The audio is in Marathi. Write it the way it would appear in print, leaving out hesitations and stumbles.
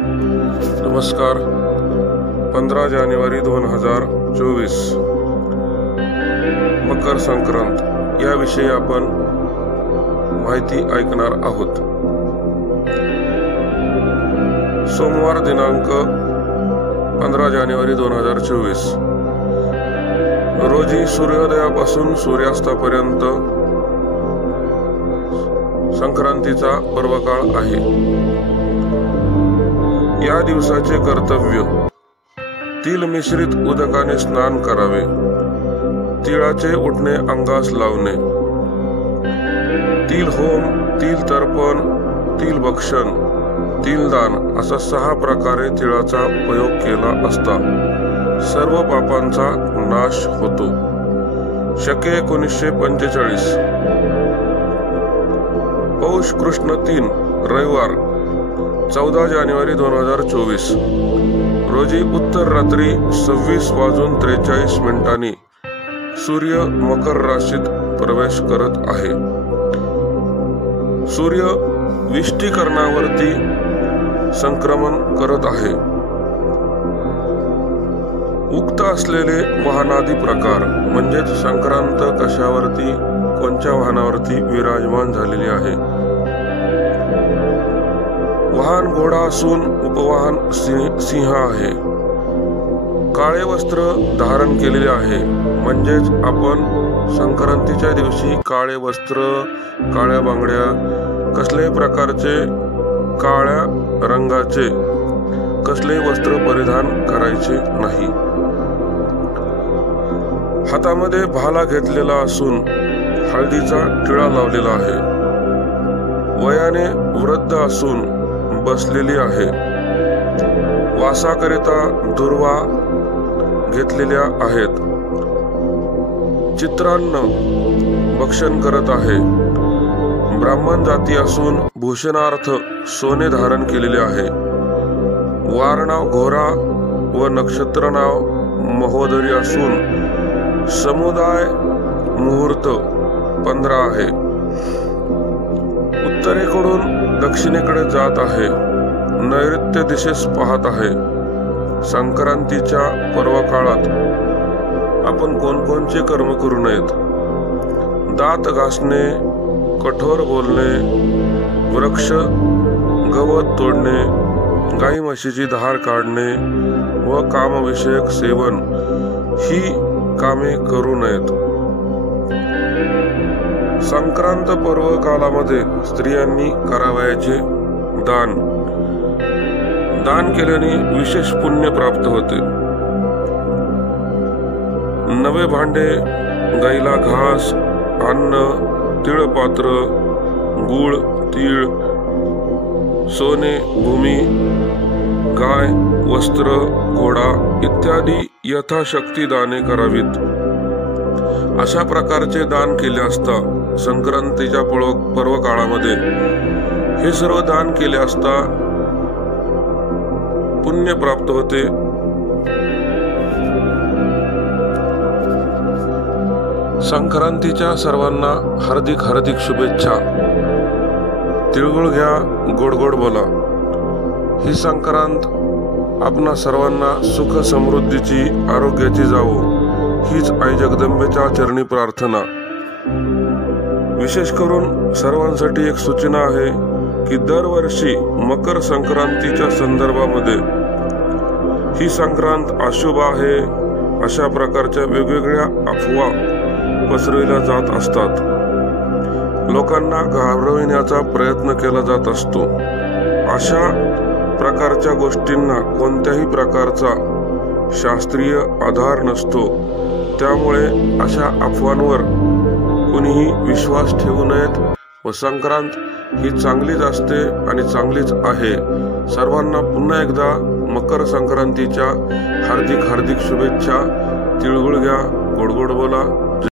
नमस्कार. 15 जानेवारी 2024 मकर संक्रांत याविषयी आपण माहिती ऐकणार आहोत. सोमवार दिनांक 15 जानेवारी 2024 रोजी सूर्योदयापासून सूर्यास्तापर्यंत संक्रांतीचा पर्वकाळ आहे. या दिवसाचे कर्तव्य: तिल मिश्रित उदकाने स्नान करावे, तिळाचे उटणे अंगास लावणे, तिल होम, तिल तर्पण, तिल भक्षण, तिलदान असा 6 प्रकारे तिळाचा उपयोग केला असता सर्व पापांचा नाश होतो. शके 1945. पौष कृष्ण 3 रविवार 14 जानेवारी 2024 रोजी उत्तर रात्री 26:43 सूर्य मकर राशीत प्रवेश करत आहे. सूर्य विष्टीकरणावरती संक्रमण करत आहे. उक्त असलेले वाहनादी प्रकार म्हणजेच संक्रांत कशावरती, कोणत्या वाहनावरती विराजमान झालेली आहे. वाहन घोडा असून उपवाहन सिंह आहे. काळे वस्त्र धारण केलेले आहे, म्हणजेच आपण संक्रांतीच्या दिवशी काळे वस्त्र, काळ्या बांगड्या, कसल्याही प्रकारचे काळ्या रंगाचे कसलेही वस्त्र परिधान करायचे नाही. हातामध्ये भाला घेतलेला असून हळदीचा टिळा लावलेला आहे. वयाने वृद्ध असून बसलेली आहे. वासाकरिता दुर्वा घेतलेल्या आहेत. चित्रान्न भक्षण करत आहे. ब्राह्मण जाती असून भूषणार्थ सोने धारण केलेले आहे. वारनाव घोरा व नक्षत्र नाव महोदरी असून समुदाय मुहूर्त 15 आहे. उत्तरेकडून दक्षिणेकडे जात आहे. नैऋत्य दिशेस पाहत आहे. संक्रांतीच्या पर्वकाळात आपण कोणकोणचे कर्म करू नयेत? दात घासणे, कठोर बोलणे, वृक्ष गवत तोडणे, गाई म्हशीची धार काढणे व कामविषयक सेवन ही कामे करू नयेत. संक्रांत पर्व कालामध्ये स्त्रियांनी करावयाचे दान. दान केल्याने विशेष पुण्य प्राप्त होते. नवे भांडे, गाईला घास, अन्न, तिळपात्र, गूळ, तीळ, सोने, भूमी, गाय, वस्त्र, घोडा इत्यादी यथाशक्ती दाने करावीत. अशा प्रकारचे दान केले असता संक्रांतीच्या पर्व काळामध्ये हे सर्व दान केले असता पुण्य प्राप्त होते. संक्रांतीच्या सर्वांना हार्दिक हार्दिक शुभेच्छा. तिळगुळ घ्या, गोड गोड बोला. ही संक्रांत आपणा सर्वांना सुख समृद्धीची, आरोग्याची जावो हीच आई जगदंबेच्या चरणी प्रार्थना. विशेष करून सर्वांसाठी एक सूचना आहे की दरवर्षी मकर संक्रांतीच्या संदर्भामध्ये ही संक्रांत अशुभ आहे अशा प्रकारच्या वेगवेगळ्या अफवा पसरविल्या जात असतात. लोकांना घाबरविण्याचा प्रयत्न केला जात असतो. अशा प्रकारच्या गोष्टींना कोणत्याही प्रकारचा शास्त्रीय आधार नसतो. त्यामुळे अशा अफवांवर कोणीही विश्वास ठेवू नयेत व संक्रांत ही चांगलीच असते आणि चांगलीच आहे. सर्वांना पुन्हा एकदा मकर संक्रांतीच्या हार्दिक हार्दिक शुभेच्छा. तिळगुळ घ्या, गोड गोड बोला.